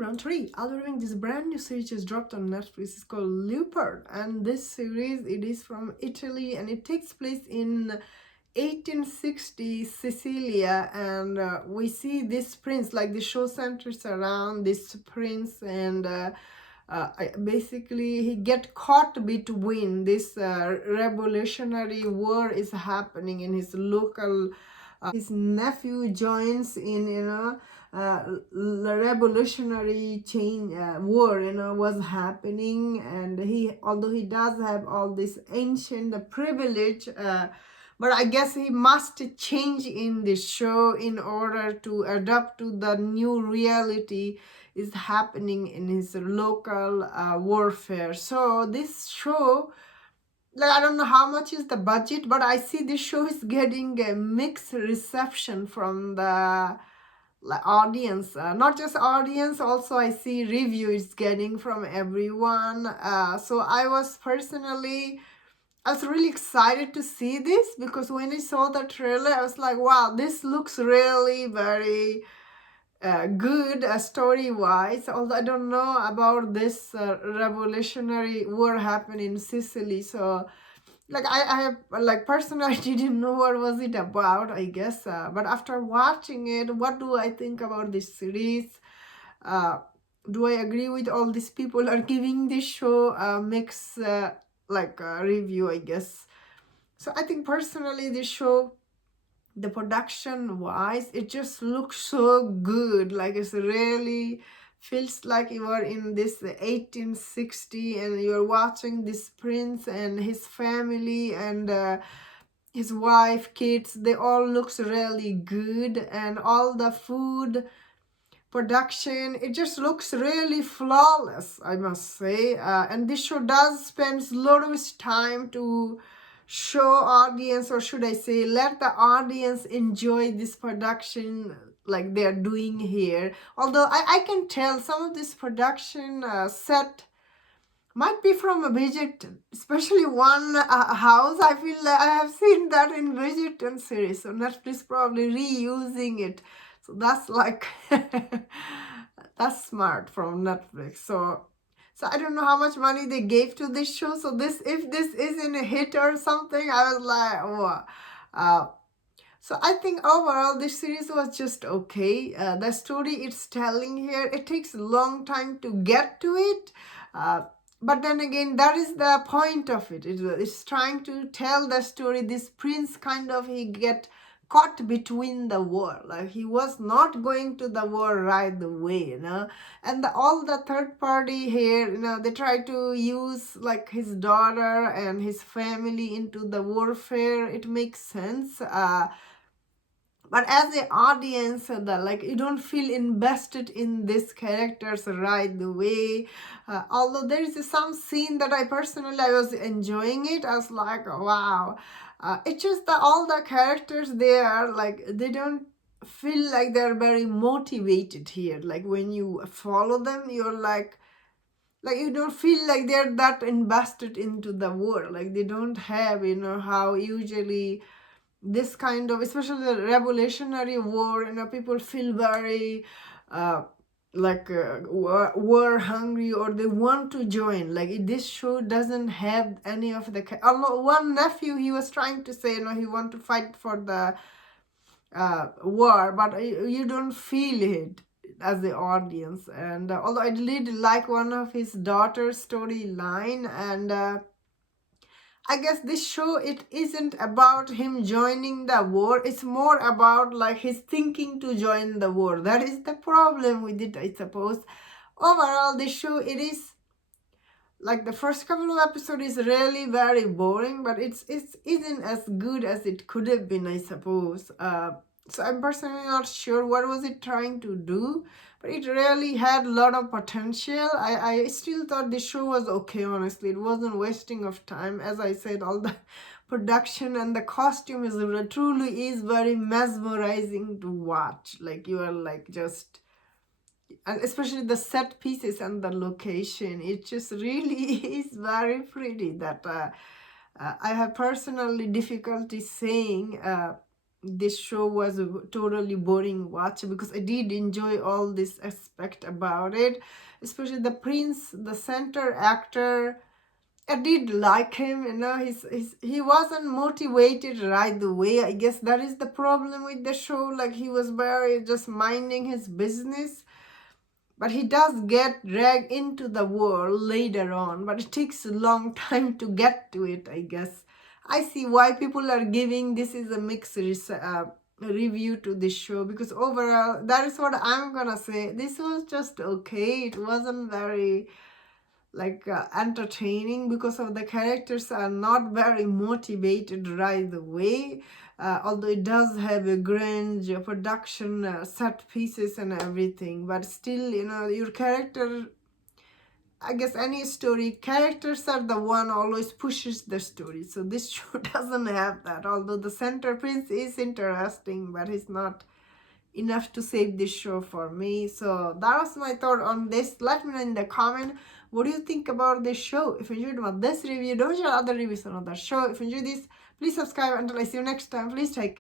round 3. I'll be reviewing this brand new series just dropped on Netflix. It's called Leopard, and this series, it is from Italy, and it takes place in 1860 Sicilia, and we see this prince, like the show centers around this prince, and basically he get caught between this revolutionary war is happening in his local. His nephew joins in, the revolutionary change war, was happening, and he, although he does have all this ancient privilege, but I guess he must change in this show in order to adapt to the new reality is happening in his local warfare. So this show, like, I don't know how much is the budget, but I see this show is getting a mixed reception from the audience, not just audience, also I see reviews getting from everyone. So I was really excited to see this, because when I saw the trailer, I was like, wow, this looks really very good story-wise. Although I don't know about this revolutionary war happened in Sicily, so like I have, like, personally, I didn't know what was it about, I guess, but after watching it, what do I think about this series? Do I agree with all these people are giving this show a mixed review, I guess? So I think personally this show, the production wise, it just looks so good. Like, it's really feels like you are in this 1860 and you're watching this prince and his family and his wife, kids, they all looks really good, and all the food production, it just looks really flawless, I must say. And this show does spend a lot of its time to show audience, or should I say let the audience enjoy this production like they're doing here. Although I can tell some of this production set might be from a Bridgerton, especially one house. I feel like I have seen that in Bridgerton series, so Netflix probably reusing it. So that's like that's smart from Netflix. So I don't know how much money they gave to this show. So this, if this isn't a hit or something, I was like, oh. So I think overall this series was just okay. The story it's telling here, it takes a long time to get to it. But then again, that is the point of it. It's trying to tell the story. This prince kind of, he get caught between the war. Like, he was not going to the war right away, And all the third party here, they try to use like his daughter and his family into the warfare. It makes sense. But as an audience, you don't feel invested in these characters right away. Although there is some scene that I was enjoying it. I was like, wow. It's just that all the characters there, like, they don't feel like they're very motivated here. Like, when you follow them, you're like you don't feel like they're that invested into the war. Like, they don't have, how usually this kind of, especially the revolutionary war, people feel very war hungry, or they want to join. Like, this show doesn't have any of the, although one nephew, he was trying to say, he want to fight for the war, but you don't feel it as the audience. And although I did like one of his daughter's storyline, and I guess this show, it isn't about him joining the war. It's more about like his thinking to join the war. That is the problem with it, I suppose. Overall, this show, it is like the first couple of episodes is really very boring, but it isn't as good as it could have been, I suppose. So I'm personally not sure what was it trying to do, but it really had a lot of potential. I still thought this show was okay, honestly. It wasn't wasting of time. As I said, all the production and the costume truly is very mesmerizing to watch. Like, you are like just, and especially the set pieces and the location, it just really is very pretty that I have personally difficulty saying this show was a totally boring watch, because I did enjoy all this aspect about it, especially the prince, the center actor. I did like him, he wasn't motivated right away. I guess that is the problem with the show. Like, he was very just minding his business, but he does get dragged into the world later on, but it takes a long time to get to it, I guess. I see why people are giving this is a mixed review to this show, because overall, that is what I'm gonna say. This was just okay. It wasn't very entertaining, because of the characters are not very motivated right away. Although it does have a grand production, set pieces and everything, but still, your character, I guess any story, characters are the one always pushes the story. So this show doesn't have that. Although the center prince is interesting, but he's not enough to save this show for me. So that was my thought on this. Let me know in the comment, what do you think about this show? If you enjoyed this review, don't share other reviews on other show. If you enjoyed this, please subscribe. Until I see you next time, please take care.